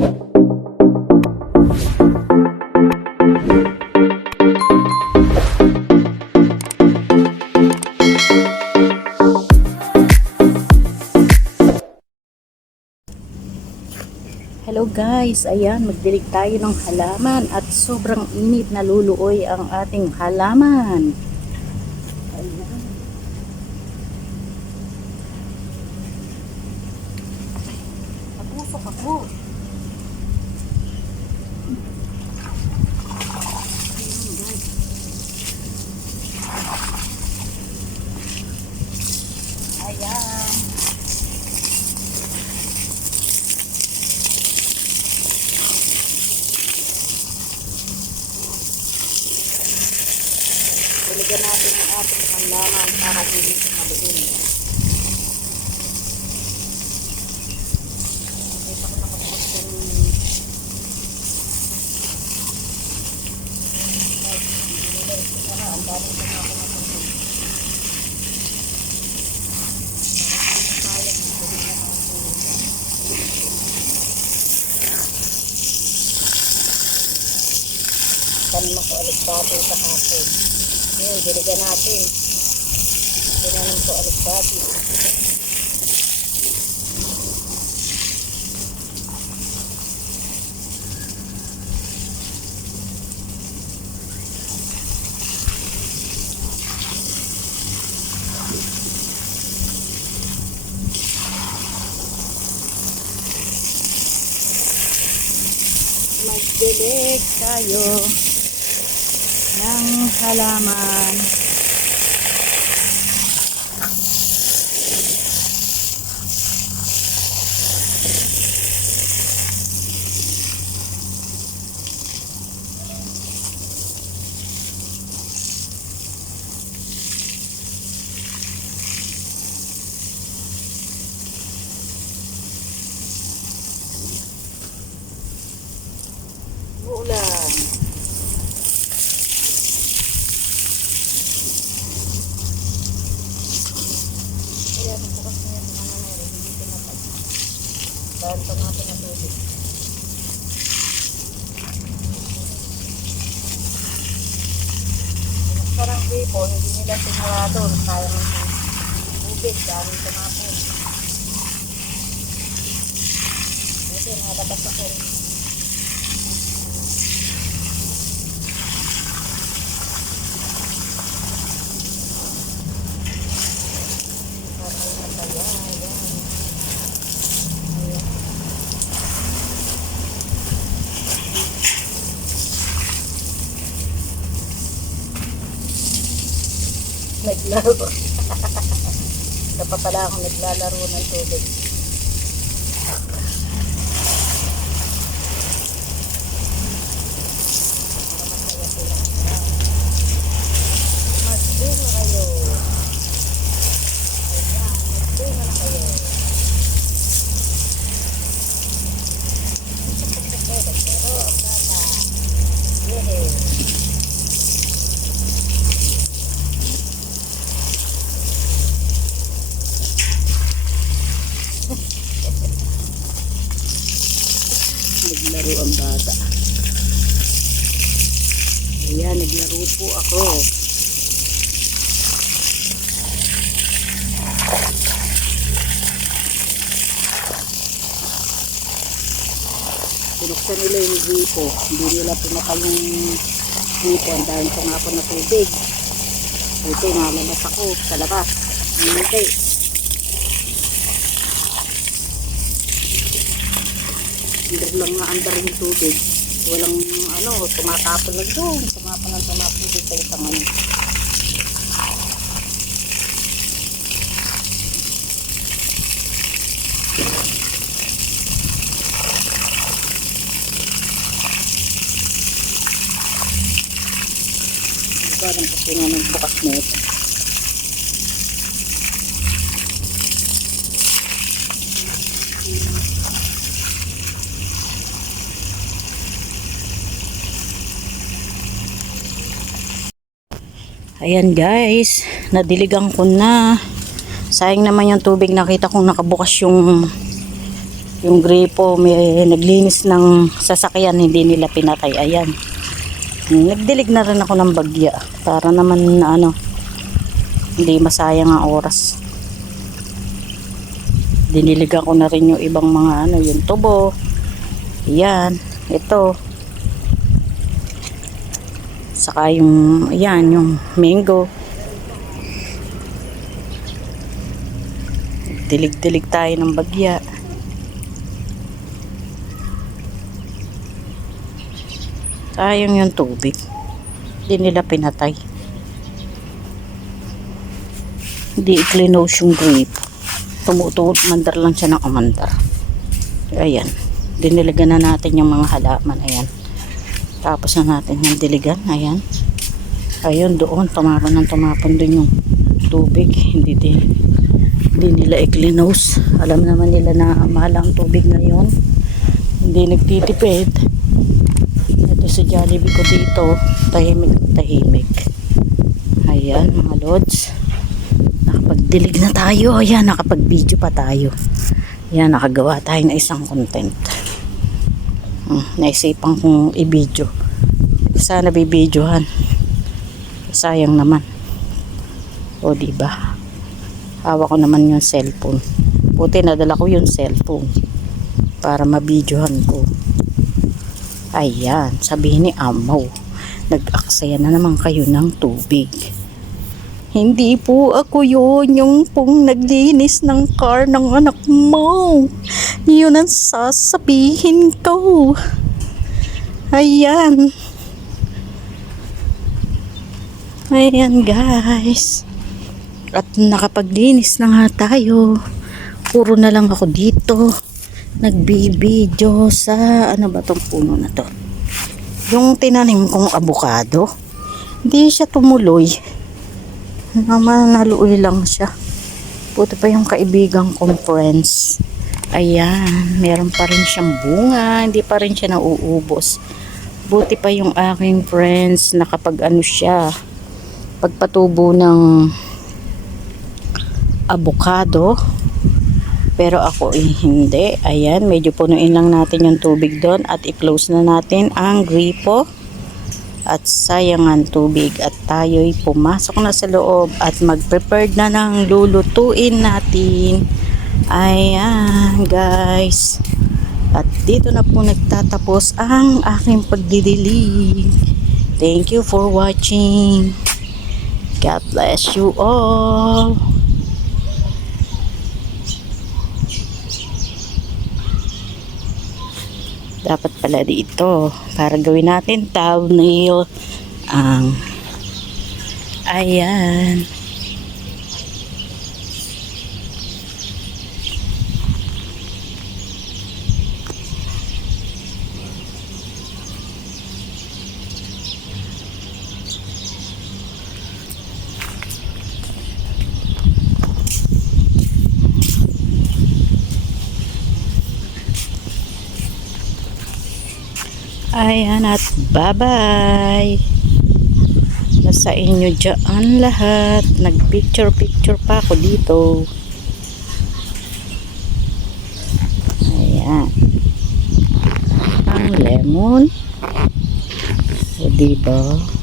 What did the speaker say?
Hello guys, ayan, magdilig tayo ng halaman at sobrang init na luluoy ang ating halaman. Tuligan natin ang ating halaman para hindi siya maluin. Okay, pa ko nakapagod ng ang dami ko na ako natulog. Sayang, hindi na ako sa hapon. Yun, binigyan natin. Tinanom ko aligbati. Magdilig tayo ng halaman. Dahil pa natin ang tubig. Parang gripo, hindi nila sinarado. Sayang ang tubig, dami tumapon. Kasi nalabas ako. Naglaro. Dapat pala ako naglalaro ng tubig. Para masaya sila. Magdino kayo. Ayan, magdino na kayo. Naglaro ang bata. Yehey. naglaro ang bata. Ayan, naglaro po ako. Pinuksan nila yung gripo. Hindi nila pinakal yung gripo. Ang dahil ko nga po na tubig. Ito, nalabas ako sa labas. Hindi. Andar lang nga andar yung tubig. Walang ano, tumatapon lang doon. Tumapon lang tumapon dito sa isang ano. Parang kasi nga ng bukas na ito. Ayan guys, nadiligan ko na. Sayang naman yung tubig. Nakita kong nakabukas yung Yung gripo, may naglinis ng sasakyan, hindi nila pinatay. Ayan. Nagdilig na rin ako ng bagya para naman na ano, hindi masayang ang oras. Diniligan ko na rin yung ibang mga ano, yung tubo. Yan, ito. Saka yung, yan, yung mango. Dilig-dilig tayo ng bagya. Sayang yung tubig. Hindi nila pinatay. Hindi i-cleanose yung grape. Tumutuot, mandar lang siya ng umandar. Ayan. Diniligan na natin yung mga halaman. Ayan. Tapos na natin yung diligan. Ayan. Ayun, doon. Tumapon ng tumapon doon yung tubig. Hindi din. Hindi nila i-cleanose. Alam naman nila na mahal ang tubig na yun. Hindi nagtitipid. Sa Jollibee ko dito. Tahimik tahimik. Ayan mga lods. Nakapagdilig na tayo. Ayan, nakapag-video pa tayo. Ayan, nakagawa tayo ng isang content. Hmm, naisipan kong i-video. Sana bibidyohan. Sayang naman. O, di ba? Hawak ko naman yung cellphone. Buti nadala ko yung cellphone para mabidyohan ko. Ayan, sabihin ni Amaw, nag-aksaya na naman kayo ng tubig. Hindi po ako yun, yung pong naglinis ng car ng anak mo. Yun ang sasabihin ko. Ayan. Ayan guys. At nakapaglinis na nga tayo. Puro na lang ako dito. Nagbibideo sa ano ba tong puno na to? Yung tinanim kong abukado. Hindi siya tumuloy. Naman naluoy lang siya. Puto pa yung kaibigang kong friends. Ayan, meron pa rin siyang bunga. Hindi pa rin siya nauubos. Buti pa yung aking friends na kapag ano siya, pagpatubo ng avocado. Pero ako eh, hindi. Ayan, medyo punuin lang natin yung tubig doon at i-close na natin ang gripo at sayangan tubig at tayo'y pumasok na sa loob at mag-prepared na ng lulutuin natin. Ayan, guys. At dito na po nagtatapos ang aking pagdidilig. Thank you for watching. God bless you all. Dapat pala dito para gawin natin thumbnail ang ayan. Ayan at bye-bye. Nasa inyo dyan lahat. Nag-picture-picture pa ako dito. Ayan. Ang lemon. O diba?